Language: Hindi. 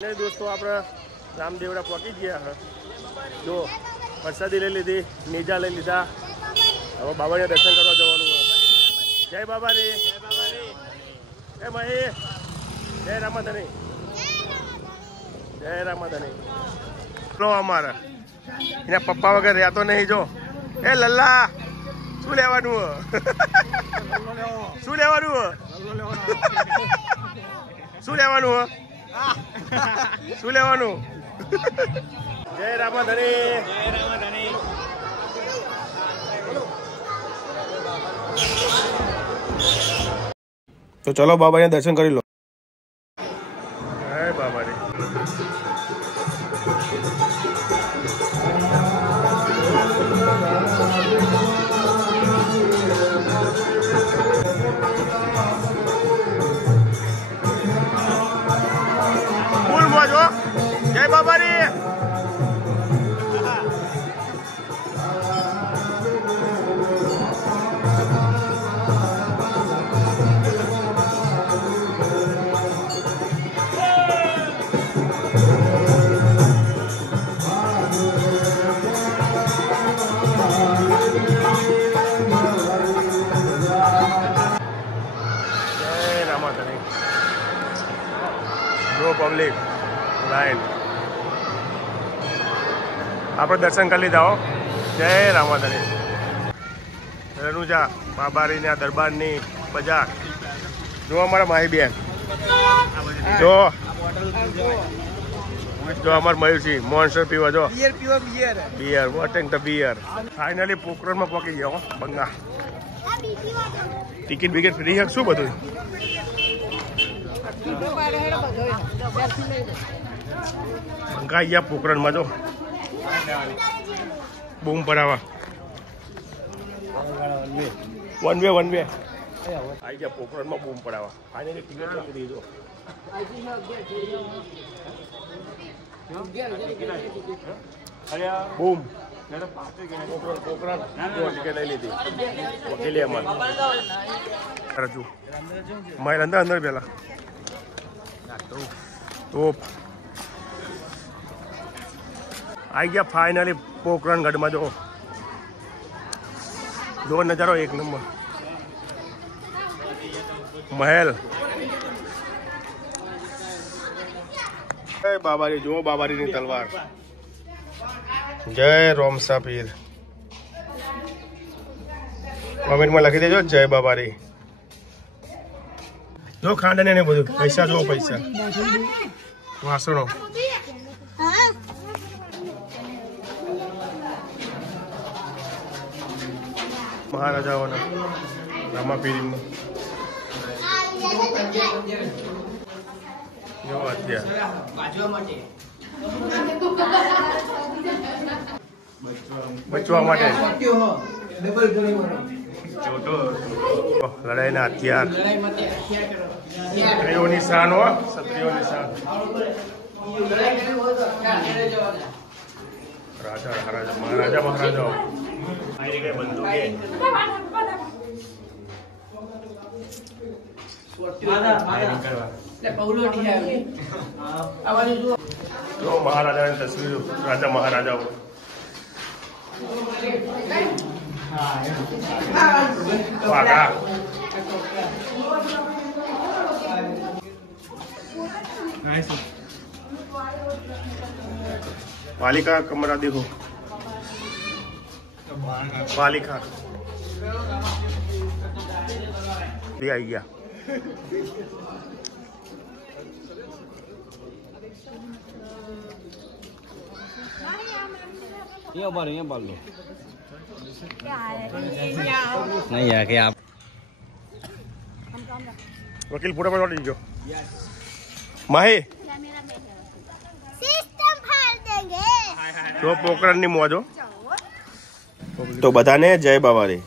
दोस्तों આપણે રામદેવડા પહોંચી ગયા છે। જો પ્રસાદી લઈ લીધી, નેજા લઈ લીધા, હવે બાબાને દર્શન કરવા જવાનું છે। જય બાબા રે, જય મહી, જય રામાધણી, જય રામાધણી। લો અમારા એના પપ્પા વગર રહેતો નહીં। જો એ લલ્લા શું લેવાનું? શું લેવાનું? શું લેવાનું? શું લેવાનું? જય રામાધણી, જય રામાધણી। તો ચલો બાબાને દર્શન કરી લો। જય બાબા રે। जय बाबा रे। जय रामाधणी। जो पब्लिक लाइन आप दर्शन कर लीधा हो। जय रामाधणी। रनुजा बाबारी ने दरबार नी मजा जो हमारा माही बेन जो जो हमार मयूर सिंह मॉन्स्टर पीवा जो बियर वॉटिंग द बियर। फाइनली पोखरण में पहुंची गया हो। बंगा टिकट बिकट फ्री है शू बधु बंगा पोखरण में जो बूम पड़ावा वन वे आई गया पोखरण में बूम पड़ावा फाइनली टिकट लगी दीजो। बूम पोखरण टिकट लई लीधी वकीले रजू मैं अंदर अंदर पहला तोप आई गया फाइनली पोखरण गढ़ में। जो नजारो एक नंबर महल। जय बाबारी। जो बाबारी नी तलवार। जय रोमसा पीर। कमेंट में लखी देजो जय बाबारी। जो खांडने ने बधु पैसा जो पैसा वासणो महाराजाओं रामापीरी बचवा माटे लड़ाई ना हथियार क्षत्रियो निशान हो क्षत्रियो निशान राजा महाराजा महाराजा महाराजा तो महाराजा ने तस्वीर राजा महाराजा पालिका कमरा देखो पालिका ये आई गया। ये बाल लो नहीं है कि आप वकील पूरा बना लीजिए। माही जो पोखरण नी मौजो तो बधाने जय बाबा रे।